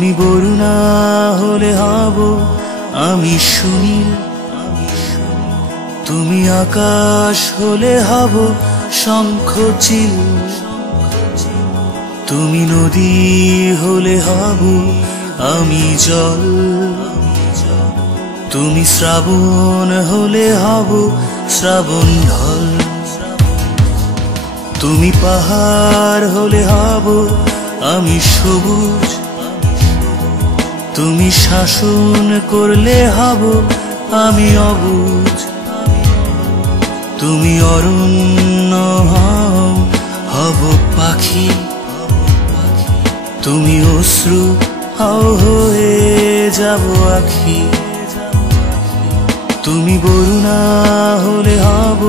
তুমি বরুণা হলে হব আমি সুনীল, তুমি আকাশ হলে হব শঙ্খচিল, তুমি নদী হলে হব আমি জল, তুমি শ্রাবণ হলে হব শ্রাবণ ঢল, তুমি পাহাড় হলে হব আমি সবুজ, তুমি শাসন করলে হব আমি অবুঝ, তুমি অরণ্য হব পাখি, তুমি অশ্রু হয়ে যাব আখি, তুমি বরুণা হলে হব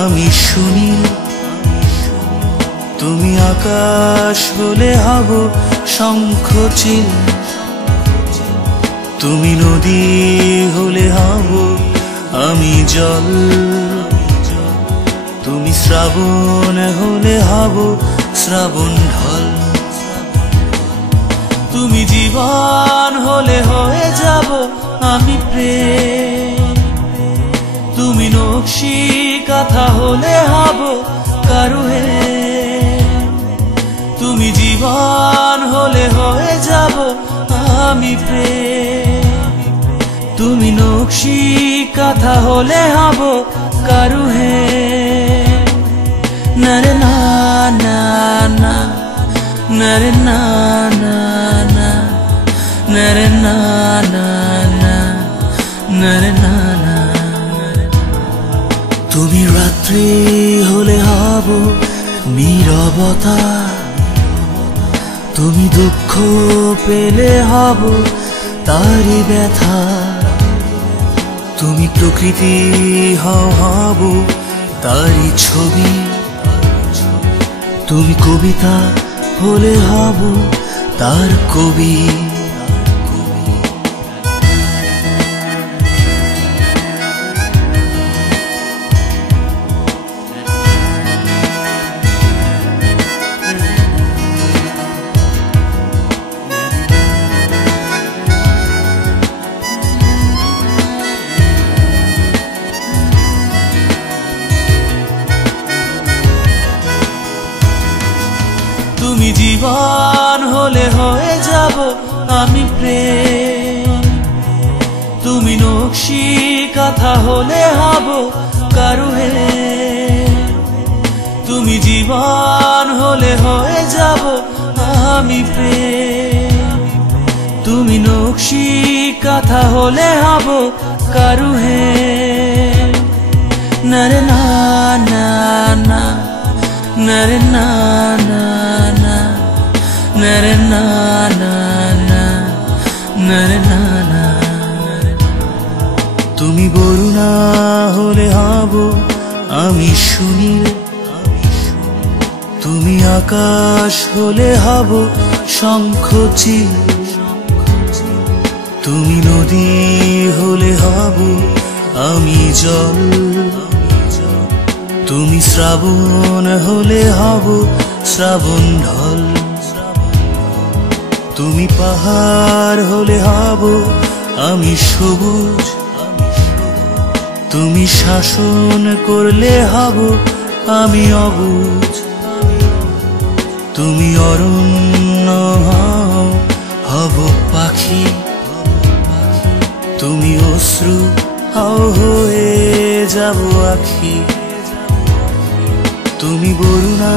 আমি সুনীল, তুমি আকাশ হলে হব শঙ্খচিল, তুমি নদী হলে হব আমি জল, তুমি শ্রাবণ হলে হব শ্রাবণ ঢল, তুমি জীবন হলে হয়ে যাব আমি প্রেম, তুমি নকশি কাঁথা হলে হব কারুহে, তুমি জীবন হলে হয়ে যাব আমি প্রেম, তুমি নকশি কাঁথা হলে হব কারুহে, নরে না না না, নরে না না না, নরে না না না, নরে না না। তুমি রাত্রি হলে হব নীরবতা, তুমি দুঃখ পেলে হব তারি ব্যথা, তুমি প্রকৃতি হব তারি ছবি, তুমি কবিতা হলে হব তার কবি, তুমি জীবন হলে হয়ে যাব আমি প্রেম, তুমি নকশি কাঁথা হলে হব কারুহে, তুমি জীবন হলে হয়ে যাব আমি প্রেম, তুমি নকশি কাঁথা হলে হব কারুহে, নরে না না না, নরে না না না, নরে না না না, নরে না না। তুমি বরুণা হলে হব আমি সুনীল, তুমি আকাশ হলে হব শঙ্খচিল, তুমি নদী হলে হব আমি জল, তুমি শ্রাবণ হলে হব শ্রাবণ ঢল, তুমি পাহাড় হলে হব আমি সবুজ, তুমি শাসন করলে হব আমি অবুঝ, তুমি অরণ্য হব পাখি, তুমি অশ্রু হয়ে যাব আখি, তুমি বরুণা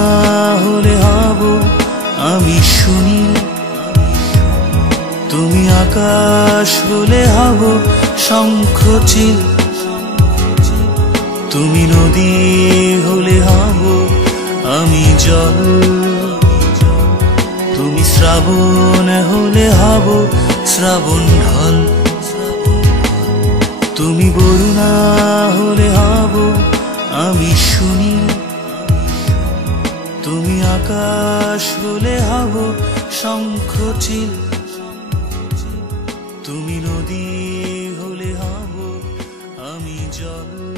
হলে হব আমি সুনীল, তুমি আকাশ হলে হব শঙ্খচিল, তুমি নদী হলে হব আমি জল, তুমি শ্রাবণ হলে হব শ্রাবণ ঢল, তুমি বরুণা হলে হব আমি সুনীল, তুমি আকাশ হলে হব শঙ্খচিল, তুমি নদী হলে হব আমি জল।